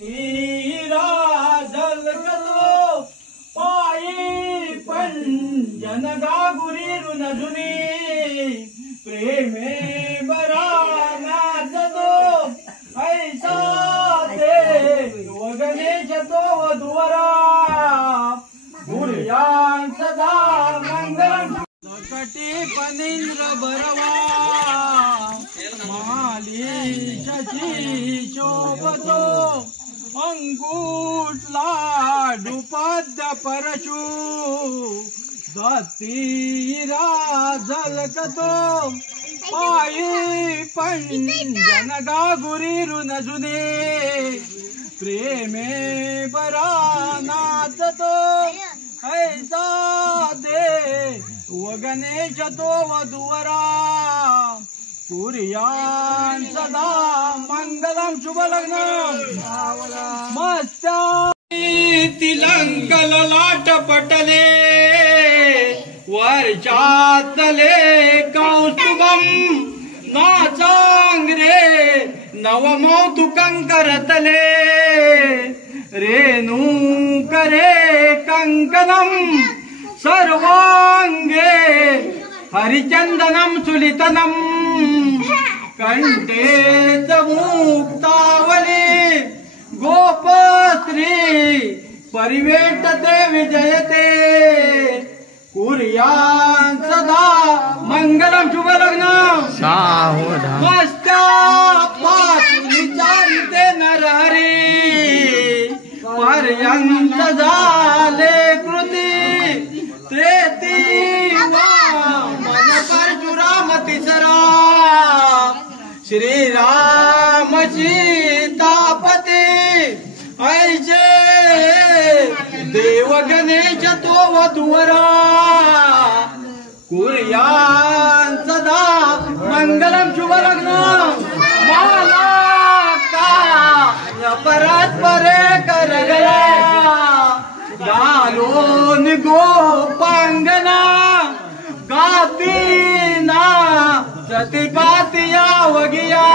हीरा झलकतो पायी पंजन गागुरी रुनजुनी प्रेमे बरा नाचतो ऐसा ते वगणेश तो वधुवरा गुरुयान सदा मंगलम कटी पनींद्र बरवा माली शची शोभतो अंकुशला दुपद्य परशु दत्तीरा झलकतो पायी पंजन गागुरी रुनजुने प्रेमे बरा नाचतो ऐसा दे वगणेश तो वधुवरा कुर्यान सदा मंगलम शुभ लग्न मस्त्या तिलंक ललाट पटले वर्षातले कौस्तुभम नाचांग्रे नवमौतुकं करतले रेणू करे कंकणम सर्वांगे हरिचंदनम सुलितनम कंठे मुक्तावली गोपश्री परिवेष्टते विजयते कुर्यान सदा मंगलम शुभ लग्न मस्त्या विचारिते नरहरी पर्यंत झाले कृती त्रेती मन परशुराम तिसरा श्रीराम सीतापती ऐसे देव गणेश तो वधुवरा कुर्यान सदा मंगलम शुभ लग्न माला का परस्परे कर गया गालोन गोपांगना गातीना सती गातिया वगिया